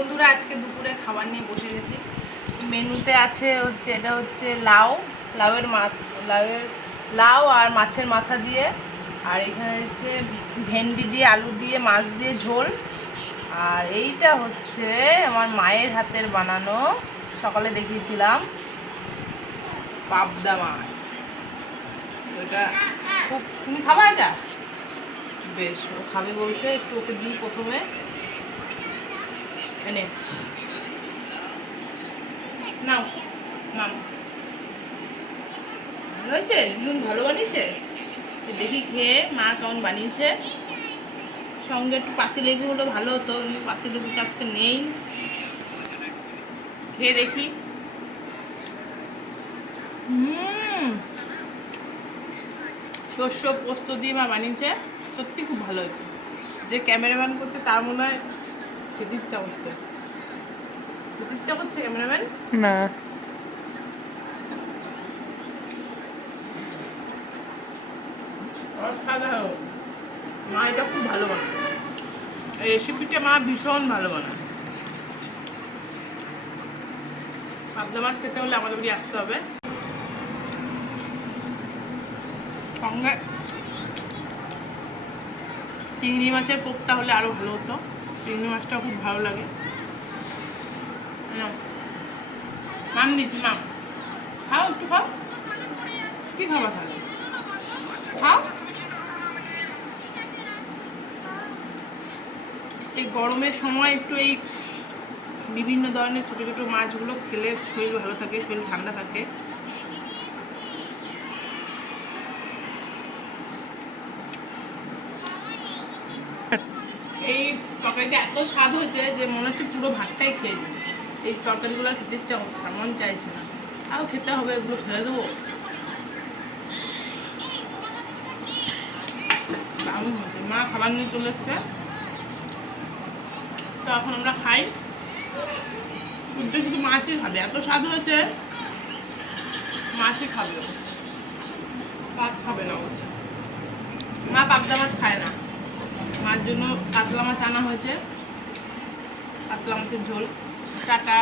বন্ধুরা, আজকে দুপুরে খাবার নিয়ে বসে গেছি। মেনুতে আছে এটা হচ্ছে লাউ আর মাছের মাথা দিয়ে, আর এখানে হচ্ছে ভেন্ডি দিয়ে আলু দিয়ে মাছ দিয়ে ঝোল। আর এইটা হচ্ছে আমার মায়ের হাতের বানানো, সকালে দেখিয়েছিলাম, পাবদা মাছ। এটা খুব, তুমি খাবা এটা? বেশ, ও খাবে বলছে, একটু ওকে দিই প্রথমে। এনে নাও নাও, ভালো হয়েছে, নুন ভালো বানিয়েছে। দেখি খেয়ে মা কেমন বানিয়েছে। সঙ্গে একটু পাতিলেবু হলে ভালো হতো, কিন্তু পাতিলেবুটা আজকে নেই। খেয়ে দেখি। শস্য পোস্ত দিয়ে মা বানিয়েছে, সত্যি খুব ভালো হয়েছে। যে ক্যামেরাম্যান করছে তার মনে হয় খেতে ইচ্ছা করছে। খেতে ইচ্ছা করছে ক্যামেরাম্যান? না, অসাধারণ। মা এটা খুব ভালো বানায়, এই রেসিপিটা মা ভীষণ ভালো বানায়। পাবদা মাছ খেতে হলে আমাদের বাড়ি আসতে হবে। সঙ্গে চিংড়ি মাছের কোপ্তা হলে আরও ভালো হতো। চিংড়ি মাছটা খুব ভালো লাগে। নাম দিচ্ছি, নাম খাও, একটু খাও। কী খাবা তাহলে? খাও। এই গরমের সময় একটু এই বিভিন্ন ধরনের ছোটো ছোটো মাছগুলো খেলে শরীর ভালো থাকে, শরীর ঠান্ডা থাকে। এই তরকারিটা এত স্বাদ হয়েছে যে মনে হচ্ছে পুরো ভাতটাই খেয়ে নিই। এই তরকারিগুলো আর খেতে ইচ্ছা হচ্ছে না, মন চাইছে না। তাও খেতে হবে, এগুলো ফেলে দেবো? দারুণ হয়েছে। মা খাবার নিয়ে চলে এসছে, তো এখন আমরা খাই। শুধু শুধু মাছই খাবে, এত স্বাদ হয়েছে, মাছই খাবে, ভাত খাবে না বলছে। মা পাবদা মাছ খায় না, মার জন্য কাতলা মাছ আনা হয়েছে, কাতলা মাছের ঝোল। টাটা।